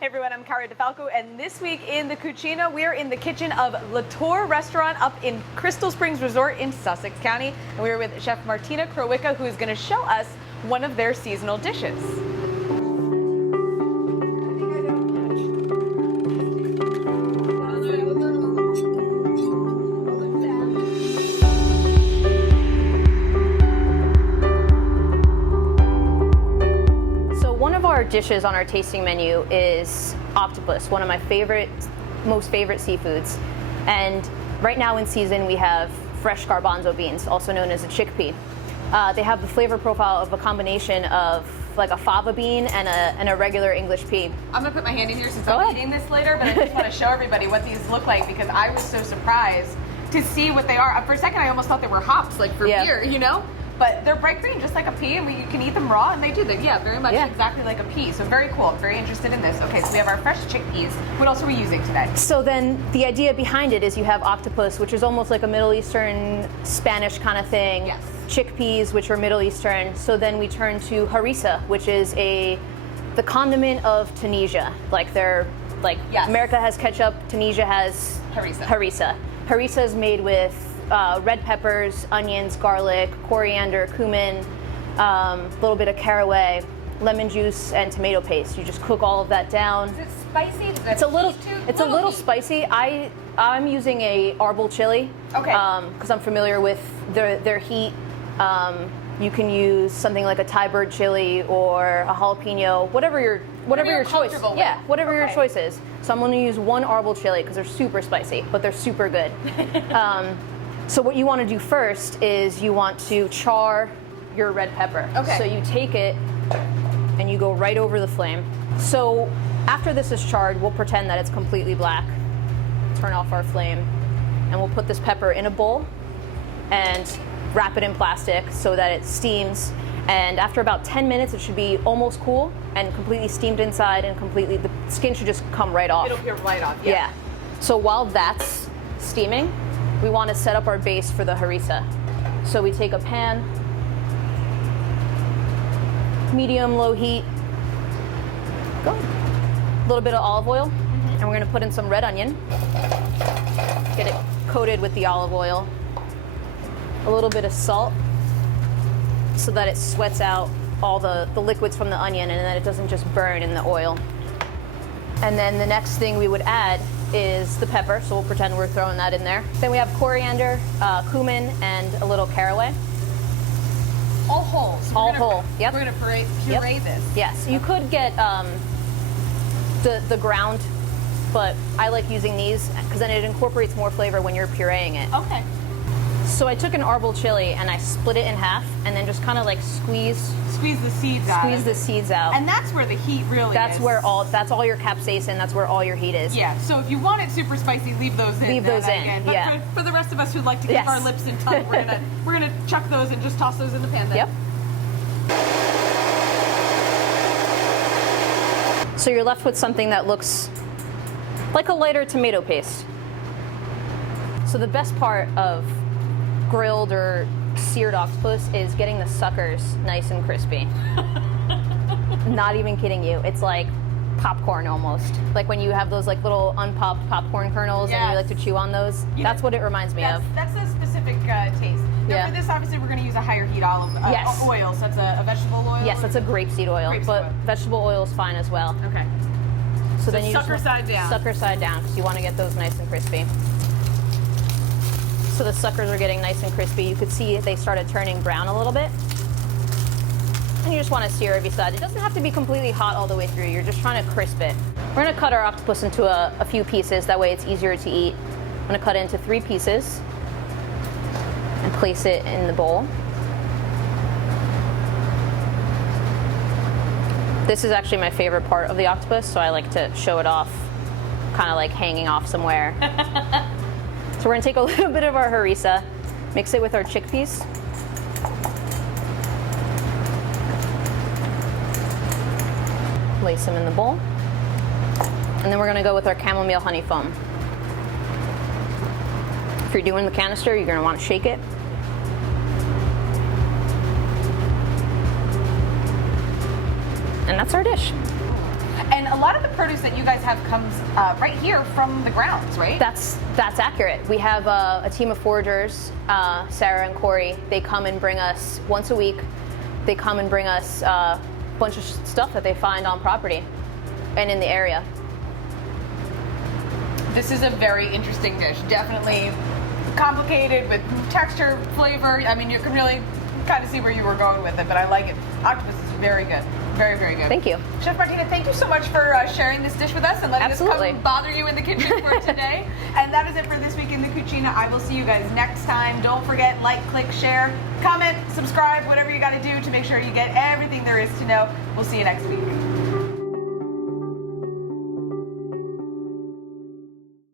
Hey everyone, I'm Cara Di Falco, and this week in the Cucina, we are in the kitchen of Latour restaurant up in Crystal Springs Resort in Sussex County, and we are with Chef Martyn Krowicka, who is going to show us one of their seasonal dishes. Our dishes on our tasting menu is octopus, one of my most favorite seafoods. And right now in season we have fresh garbanzo beans, also known as a chickpea. They have the flavor profile of a combination of like a fava bean and a regular English pea. I'm gonna put my hand in here since I'm eating this later, but I just want to show everybody what these look like because I was so surprised to see what they are. For a second I almost thought they were hops, like for beer, you know? But they're bright green, just like a pea, and you can eat them raw, and they do. Very much exactly like a pea. So very cool. I'm very interested in this. Okay, so we have our fresh chickpeas. What else are we using today? So then the idea behind it is you have octopus, which is almost like a Middle Eastern, Spanish kind of thing. Yes. Chickpeas, which are Middle Eastern. So then we turn to harissa, which is the condiment of Tunisia. America has ketchup, Tunisia has harissa. Harissa is made with red peppers, onions, garlic, coriander, cumin, a little bit of caraway, lemon juice, and tomato paste. You just cook all of that down. Is it spicy? It's a little spicy. I'm using a arbol chili. Okay. Because I'm familiar with their heat. You can use something like a Thai bird chili or a jalapeno, whatever your choice. Yeah, whatever your choice is. So I'm going to use one arbol chili because they're super spicy, but they're super good. So what you want to do first is you want to char your red pepper. Okay. So you take it and you go right over the flame. So after this is charred, we'll pretend that it's completely black. Turn off our flame, and we'll put this pepper in a bowl and wrap it in plastic so that it steams. And after about 10 minutes, it should be almost cool and completely steamed inside, and the skin should just come right off. It'll peel right off. Yeah. So while that's steaming, we want to set up our base for the harissa. So we take a pan, medium, low heat, a little bit of olive oil, and we're going to put in some red onion, get it coated with the olive oil, a little bit of salt so that it sweats out all the liquids from the onion and that it doesn't just burn in the oil. And then the next thing we would add is the pepper, so we'll pretend we're throwing that in there. Then we have coriander, cumin, and a little caraway. All whole. So all whole. Yep. We're gonna puree this. Yes. You could get the ground, but I like using these because then it incorporates more flavor when you're pureeing it. Okay. So I took an arbol chili and I split it in half and then just kind of like squeeze the seeds out. Squeeze the seeds out. And that's where the heat really is. That's all your capsaicin, that's where all your heat is. Yeah, so if you want it super spicy, leave those in. Leave those in, again. But yeah. For the rest of us who like to keep our lips in tongue, we're gonna chuck those and just toss those in the pan then. Yep. So you're left with something that looks like a lighter tomato paste. So the best part of grilled or seared octopus is getting the suckers nice and crispy. Not even kidding you. It's like popcorn almost. Like when you have those like little unpopped popcorn kernels and you like to chew on those. That's what it reminds me of. That's a specific taste. Now for this, obviously, we're going to use a higher heat oil. So that's a vegetable oil? Yes, that's a grapeseed oil. Vegetable oil is fine as well. Okay. So then you sucker side down. Sucker side down because you want to get those nice and crispy. So the suckers are getting nice and crispy. You could see they started turning brown a little bit. And you just want to sear every side. It doesn't have to be completely hot all the way through. You're just trying to crisp it. We're going to cut our octopus into a few pieces. That way it's easier to eat. I'm going to cut it into 3 pieces and place it in the bowl. This is actually my favorite part of the octopus, so I like to show it off, kind of like hanging off somewhere. So we're going to take a little bit of our harissa, mix it with our chickpeas. Place them in the bowl. And then we're going to go with our chamomile honey foam. If you're doing the canister, you're going to want to shake it. And that's our dish. And a lot of the produce that you guys have comes right here from the grounds, right? That's accurate. We have a team of foragers, Sarah and Corey. They come and bring us once a week. They come and bring us a bunch of stuff that they find on property and in the area. This is a very interesting dish. Definitely complicated with texture, flavor. I mean, you can really kind of see where you were going with it, but I like it. Octopus is very good. Very, very good. Thank you. Chef Martyna, thank you so much for sharing this dish with us and letting us come bother you in the kitchen for today. And that is it for this week in the Cucina. I will see you guys next time. Don't forget, like, click, share, comment, subscribe, whatever you got to do to make sure you get everything there is to know. We'll see you next week.